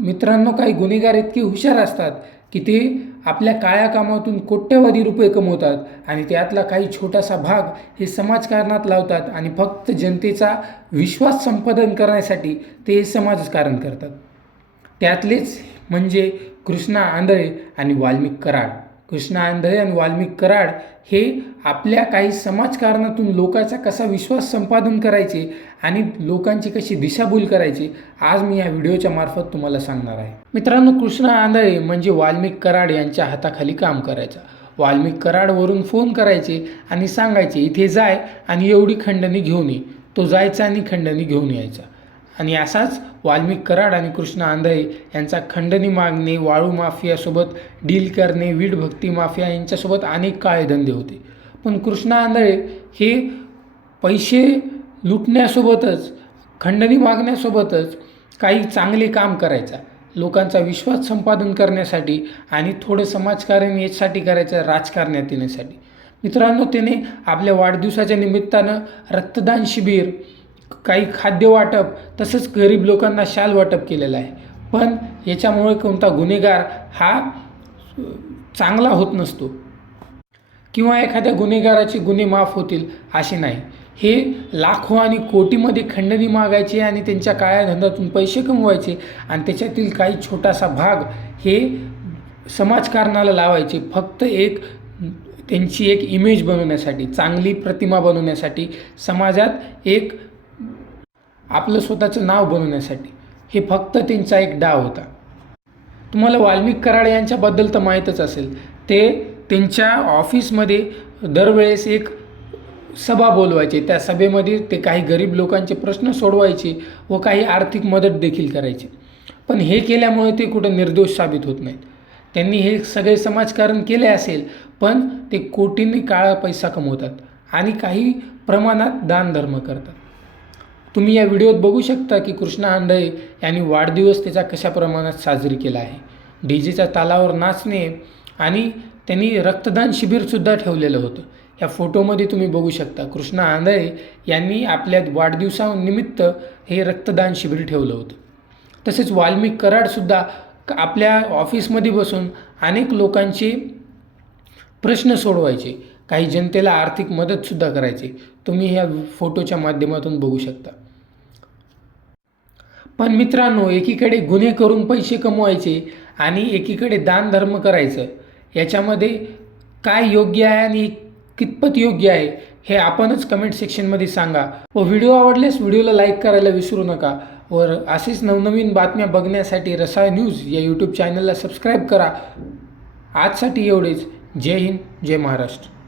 मित्रांनो काही गुन्हेगार इतके हुशार असतात की ते आपल्या काळ्या कामातून कोट्यवधी रुपये कमवतात आणि त्यातला काही छोटासा भाग हे समाजकारणात लावतात आणि फक्त जनतेचा विश्वास संपादन करण्यासाठी ते हे समाजकारण करतात. त्यातलेच म्हणजे कृष्णा आंधळे आणि वाल्मिक कराड. कृष्णा आंधळे आणि वाल्मिक कराड हे आपल्या काही समाजकारणातून लोकांचा कसा विश्वास संपादन करायचे आणि लोकांची कशी दिशाभूल करायची आज मी या व्हिडिओच्या मार्फत तुम्हाला सांगणार आहे. मित्रांनो कृष्णा आंधळे म्हणजे वाल्मिक कराड यांच्या हाताखाली काम करायचा. वाल्मिक कराडवरून फोन करायचे आणि सांगायचे इथे जाय आणि एवढी खंडणी घेऊन ये. तो जायचा आणि खंडणी घेऊन यायचा. आणि असाच वाल्मिक कराड आणि कृष्ण आंधळे यांचा खंडणी मागणे वाळू माफियासोबत डील करणे वीड भक्ती माफिया यांच्यासोबत अनेक काळे धंदे होते. पण कृष्ण आंधळे हे पैसे लुटण्यासोबतच खंडणी मागण्यासोबतच काही चांगले काम करायचा. लोकांचा विश्वास संपादन करण्यासाठी आणि थोडं समाजकारण यासाठी करायचं राजकारणात येण्यासाठी. मित्रांनो त्याने आपल्या वाढदिवसाच्या निमित्तानं रक्तदान शिबिर काही खाद्य वाटप तसंच गरीब लोकांना शाल वाटप केलेलं आहे. पण याच्यामुळे कोणता गुन्हेगार हा चांगला होत नसतो. किंवा एखाद्या गुन्हेगाराचे गुन्हे माफ होतील असे नाही. हे लाखो आणि कोटीमध्ये खंडणी मागायचे आणि त्यांच्या काळ्या धंद्यातून पैसे कमवायचे आणि त्याच्यातील काही छोटासा भाग हे समाजकारणाला लावायचे. फक्त एक त्यांची एक इमेज बनवण्यासाठी चांगली प्रतिमा बनवण्यासाठी समाजात एक आपलं स्वतःचं नाव बनवण्यासाठी. हे फक्त त्यांचा एक डाव होता. तुम्हाला वाल्मिक कराड यांच्याबद्दल तर माहीतच असेल. ते त्यांच्या ऑफिसमध्ये दरवेळेस एक सभा बोलवायचे. त्या सभेमध्ये ते काही गरीब लोकांचे प्रश्न सोडवायचे व काही आर्थिक मदत देखील करायचे. पण हे केल्यामुळे ते कुठं निर्दोष साबित होत नाहीत. त्यांनी हे सगळे समाजकारण केले असेल पण ते कोटींनी काळा पैसा कमवतात आणि काही प्रमाणात दानधर्म करतात. तुम्ही या व्हिडिओत बघू शकता की कृष्णा आंधळे यांनी वाढदिवस त्याचा कशा प्रमाणात साजरी केला आहे. डी जेच्या तालावर नाचणे आणि त्यांनी रक्तदान शिबिरसुद्धा ठेवलेलं होतं. या फोटोमध्ये तुम्ही बघू शकता कृष्णा आंधळे यांनी आपल्या वाढदिवसानिमित्त हे रक्तदान शिबिर ठेवलं होतं. तसेच वाल्मिक कराडसुद्धा आपल्या ऑफिसमध्ये बसून अनेक लोकांचे प्रश्न सोडवायचे. काही जनतेला आर्थिक मदतसुद्धा करायची. तुम्ही ह्या फोटोच्या माध्यमातून बघू शकता. पण मित्रांनो एकीकडे गुन्हे करून पैसे कमवायचे आणि एकीकडे दानधर्म करायचं याच्यामध्ये काय योग्य आहे आणि कितपत योग्य आहे हे आपणच कमेंट सेक्शनमध्ये सांगा. व व्हिडिओ आवडल्यास व्हिडिओला लाईक करायला विसरू नका. व असेच नवनवीन बातम्या बघण्यासाठी रसाळ न्यूज या यूट्यूब चॅनलला सबस्क्राईब करा. आजसाठी एवढेच. जय हिंद जय महाराष्ट्र.